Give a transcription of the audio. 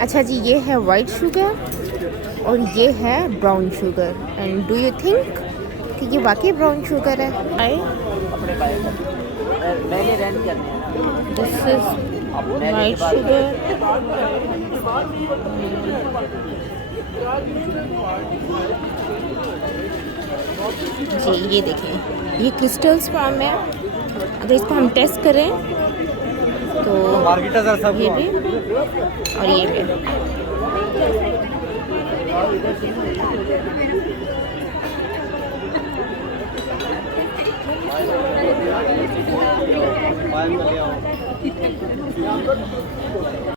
اچھا جی، یہ ہے وائٹ شوگر اور یہ ہے براؤن شوگر. اینڈ ڈو یو تھنک کہ یہ واقعی براؤن شوگر ہے؟ دس از وائٹ شوگر. جی یہ دیکھیں، یہ کرسٹلز فارم ہے. اگر اس کو ہم ٹیسٹ کریں تو یہ بھی اور یہ بھی.